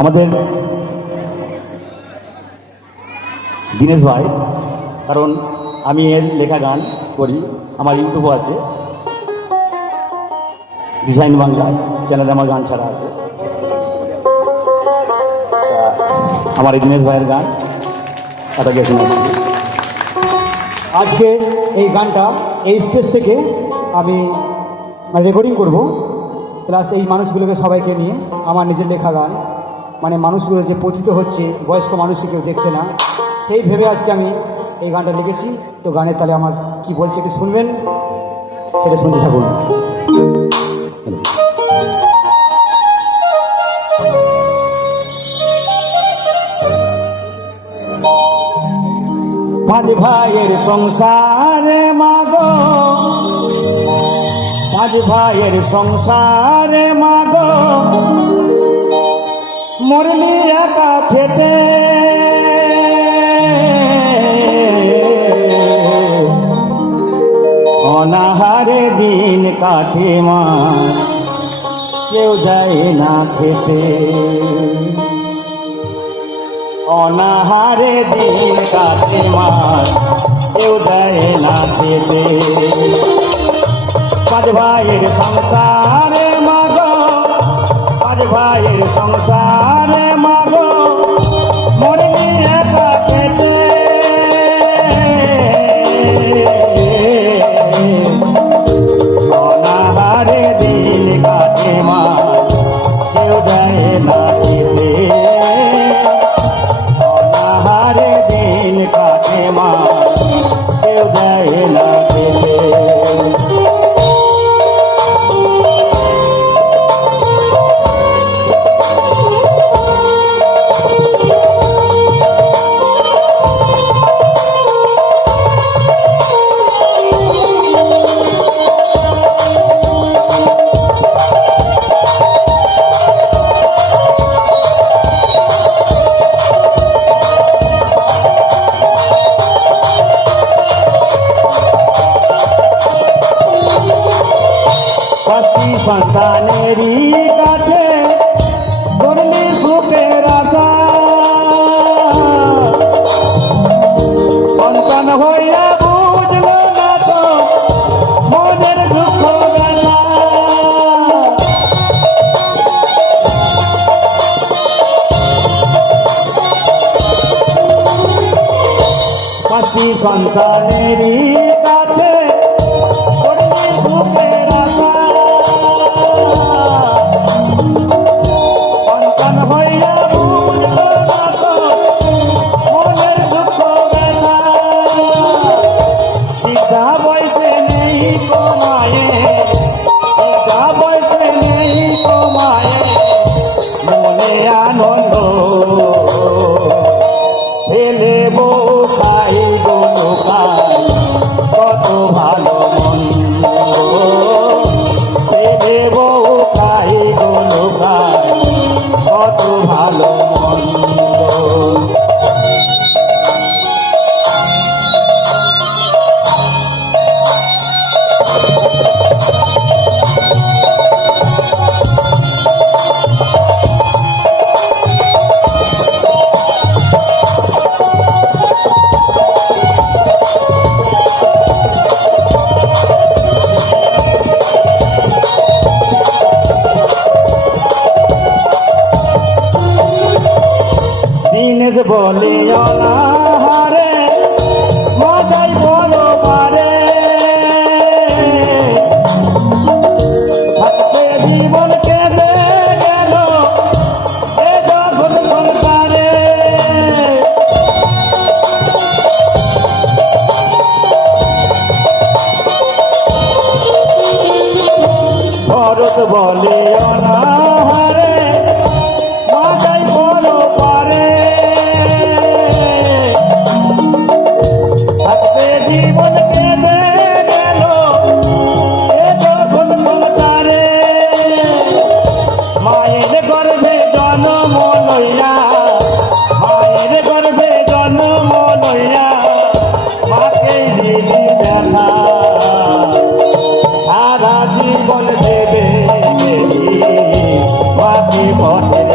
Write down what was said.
আমাদের দীনেশ ভাই, কারণ আমি এর লেখা গান করি, আমার ইউটিউবও আছে, ডিজাইন বাংলা চ্যানেলে আমার গান ছাড়া আছে। আমার এই দীনেশ ভাইয়ের গান তাকে শুনেছি। আজকে এই গানটা এই স্টেজ থেকে আমি রেকর্ডিং করব, প্লাস এই মানুষগুলোকে সবাইকে নিয়ে আমার নিজের লেখা গান, মানে মানুষগুলো যে পতিত হচ্ছে, বয়স্ক মানুষকে কেউ দেখছে না, সেই ভেবে আজকে আমি এই গানটা লিখেছি। তো গানের তালে আমার কি বলছে একটু শুনবেন, সেটা শুনতে থাকুন। পাঁচ ভাইয়ের সংসারে মাগো, পাঁচ ভাইয়ের সংসারে মাগো, মরলি একা খেতে, অনাহারে দিন কাটে মা, কেউ যায় না খেতে, অনাহারে দিন কাটে মা, কেউ দেয় না খেতে। পাঁচ ভাইয়ের সংসারে মাগো, পাঁচ ভাইয়ের সংসারে মাগো, মরলি একা খেতে, অনাহারে দিন কাটে মা, কেউ দেয় না খেতে, অনাহারে দিন কাটে মা, কেউ দেয় না খেতে। পাঁচটি সন্তানেরই কাছে করলি সুখের আশা, সন্তান হইয়া বুঝল না তো মনের দুঃখ বেলা, পাঁচটি সন্তানেরই কাছে করলি সুখের আশা, সন্তান হইয়া বুঝল না তো মনের দুঃখ বেলা, শিক্ষা বয়সে নেই কমায়ে, শিক্ষা বয়সে নেই কমায়ে, মনে আনন্দ ছেলে বউ খাই গোলো খাই, কত ভালো মন্দ, ছেলে বউ খাই গোলো খাই, কত ভালো মন্দ। দীনেশ বলে অনাহারে মজাই বলো পারে, থাকতে জীবন কেঁদে গেল এ যখন সংসারে, ভরত বলে অনাহারে মজাই বলো পারে, থাকতে জীবন কেঁদে গেল এ যখন সংসারে, মায়ের গর্ভে জন্ম লইয়া, মায়ের গর্ভে জন্ম লইয়া, মাকে দিলি ব্যথা, সারা জীবন দেবে মাকে পথে